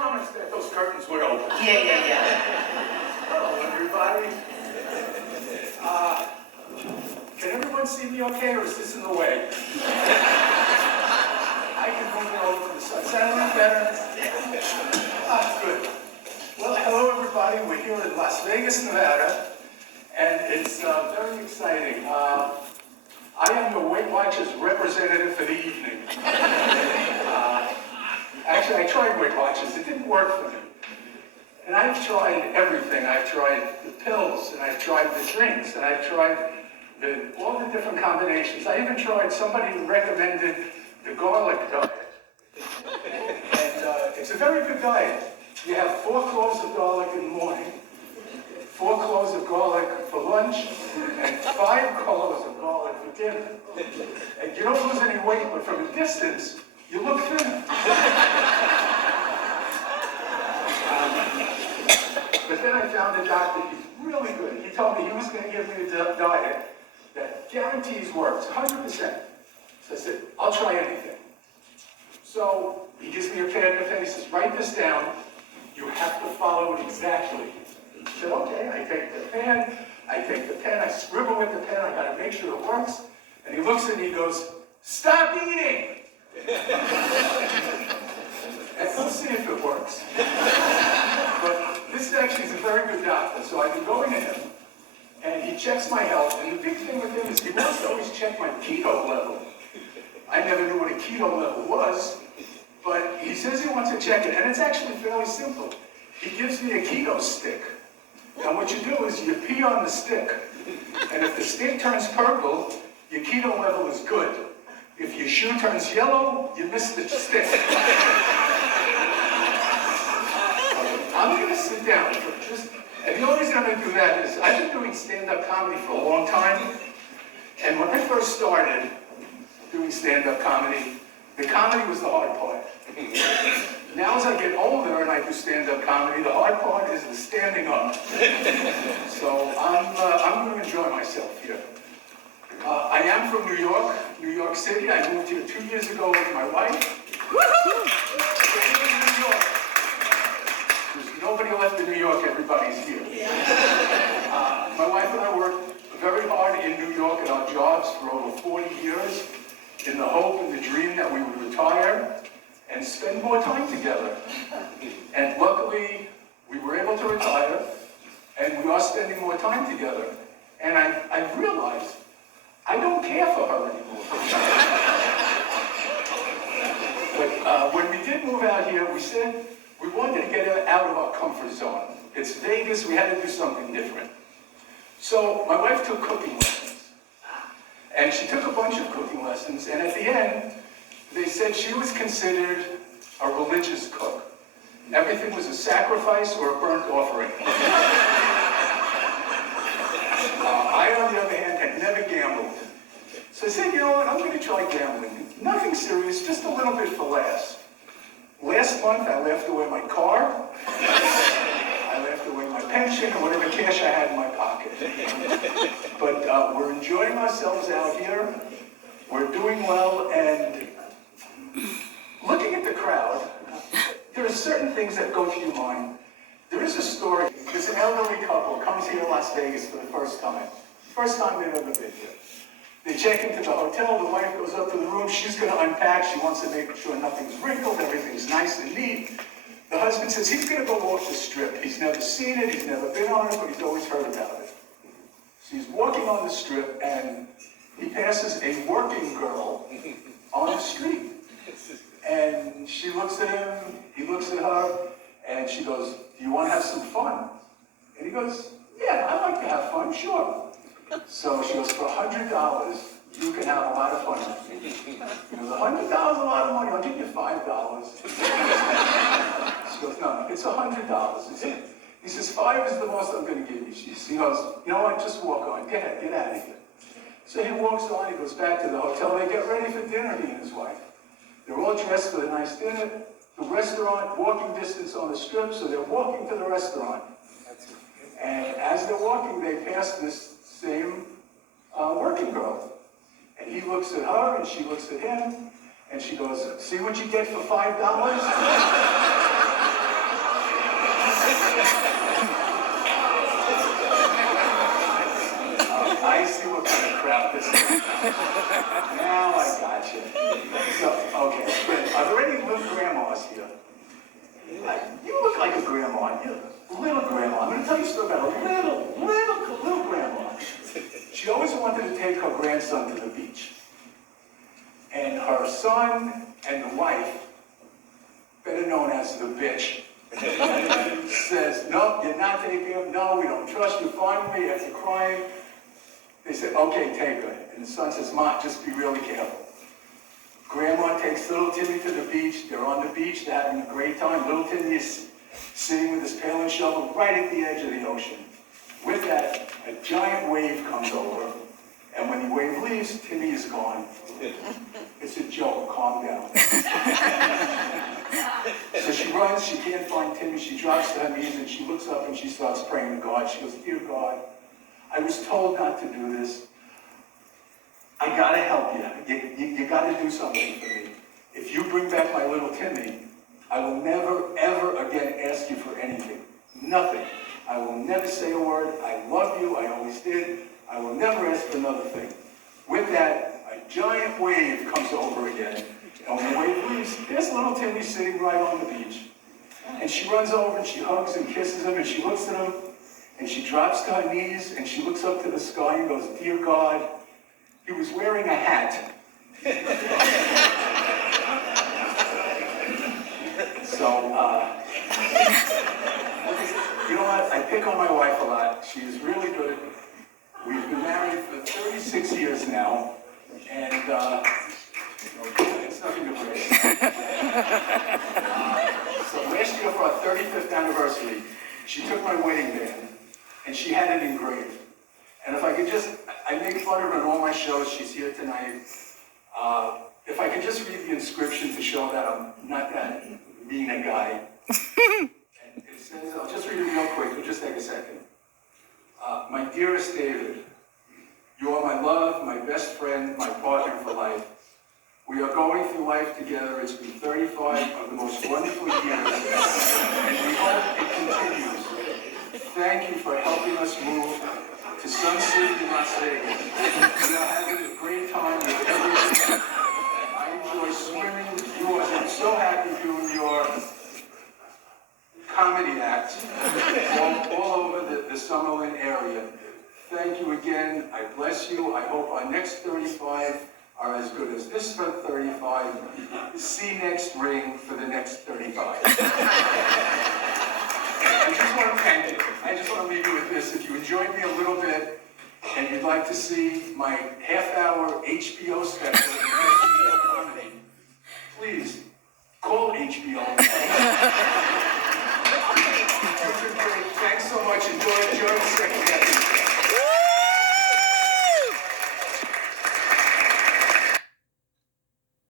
promised that those curtains would open. Yeah. Hello, everybody. Can everyone see me okay, or is this in the way? I can move it over to the side. Is that a little better? Good. Well, hello, everybody. We're here in Las Vegas, Nevada, and it's very exciting. I am the Weight Watchers representative for the evening. Actually, I tried Weight Watchers. It didn't work for me. And I've tried everything. I've tried the pills, and I've tried the drinks, and I've tried all the different combinations. I even tried, somebody recommended the garlic diet. And it's a very good diet. You have 4 cloves of garlic in the morning, 4 cloves of garlic for lunch, and 5 cloves of garlic for dinner. And you don't lose any weight, but from a distance, you look thin. But then I found a doctor, he's really good. He told me he was going to give me a diet that guarantees works, 100%. So I said, I'll try anything. So he gives me a pad and a pen. He says, write this down. You have to follow it exactly. I said, okay. I take the pen, I scribble with the pen, I got to make sure it works. And he looks at me and he goes, stop eating! And we'll see if it works. But this actually is a very good doctor, so I've been going to him, and he checks my health, and the big thing with him is he wants to always check my keto level. I never knew what a keto level was, but he says he wants to check it, and it's actually fairly simple. He gives me a keto stick. Now what you do is you pee on the stick, and if the stick turns purple, your keto level is good. If your shoe turns yellow, you miss the stick. I'm going to sit down for just, and the only reason I'm going to do that is I've been doing stand-up comedy for a long time, and when I first started doing stand-up comedy, the comedy was the hard part. Now as I get older and I do stand-up comedy, the hard part is the standing up. So I'm going to enjoy myself here. I am from New York City. I moved here 2 years ago with my wife. Staying in New York. There's nobody left in New York, everybody's here. My wife and I worked very hard in New York at our jobs for over 40 years in the hope and the dream that we would retire and spend more time together. And luckily, we were able to retire, and we are spending more time together. And I realized I don't care for her anymore. But when we did move out here, we said we wanted to get out of our comfort zone. It's Vegas, we had to do something different. So my wife took cooking lessons. And she took a bunch of cooking lessons, and at the end, they said she was considered a religious cook. Everything was a sacrifice or a burnt offering. I, on the other hand, had never gambled. So I said, you know what, I'm going to try gambling. Nothing serious, just a little bit for laughs. Last month, I laughed away my car. I laughed away my pension or whatever cash I had in my pocket. But we're enjoying ourselves out here. We're doing well, and looking at the crowd, there are certain things that go through your mind. There is a story. There's an elderly couple comes here in Las Vegas for the first time. First time they've ever been here. They check into the hotel, the wife goes up to the room, she's going to unpack, she wants to make sure nothing's wrinkled, everything's nice and neat. The husband says he's going to go walk the strip. He's never seen it, he's never been on it, but he's always heard about it. So he's walking on the strip, and he passes a working girl on the street. And she looks at him, he looks at her, and she goes, do you want to have some fun? And he goes, yeah, I'd like to have fun, sure. So she goes, for $100, you can have a lot of fun with me. He goes, $100 is a lot of money, I'll give you $5. She goes, no, it's $100. He says, 5 is the most I'm going to give you. He goes, you know what, just walk on, get out of here. So he walks on, he goes back to the hotel, they get ready for dinner, he and his wife. They're all dressed for the nice dinner. The restaurant, walking distance on the strip, so they're walking to the restaurant. And as they're walking, they pass this same working girl. And he looks at her, and she looks at him, and she goes, see what you get for $5? I see what kind of crap this is. Now I got you. So, okay, good. Are there any little grandmas here? You look like a grandma. You're a little grandma. I'm going to tell you a story about a little grandma. She always wanted to take her grandson to the beach. And her son and the wife, better known as the bitch, says, no, you're not taking him. No, we don't trust you. Finally, after crying, they said, okay, take her. And the son says, Ma, just be really careful. Grandma takes little Timmy to the beach. They're on the beach. They're having a great time. Little Timmy is sitting with his pail and shovel right at the edge of the ocean. With that, a giant wave comes over. And when the wave leaves, Timmy is gone. It's a joke. Calm down. So she runs. She can't find Timmy. She drops to her knees and she looks up and she starts praying to God. She goes, Dear God, I was told not to do this. I gotta help you. You gotta do something for me. If you bring back my little Timmy, I will never, ever again ask you for anything. Nothing. I will never say a word. I love you. I always did. I will never ask for another thing. With that, a giant wave comes over again. And when the wave leaves, there's little Timmy sitting right on the beach. And she runs over and she hugs and kisses him and she looks at him and she drops to her knees and she looks up to the sky and goes, Dear God, he was wearing a hat. So, you know what? I pick on my wife a lot. She's really good. We've been married for 36 years now, and it's nothing to brag. So last year for our 35th anniversary, she took my wedding band, and she had it engraved. And if I could just, I make fun of her in all my shows. She's here tonight. If I could just read the inscription to show that I'm not that mean a guy. And it says, I'll just read it real quick. It'll just take a second. My dearest David, you are my love, my best friend, my partner for life. We are going through life together. It's been 35 of the most wonderful years, and we hope it continues. Thank you for helping us move to Sun City, Las Vegas. We are having a great time with everyone. I enjoy swimming with you. I'm so happy doing your comedy acts all over the Summerlin area. Thank you again. I bless you. I hope our next 35 are as good as this for 35. See next ring for the next 35. I just want to leave you with this. If you enjoyed me a little bit and you'd like to see my half-hour HBO special comedy, please call HBO.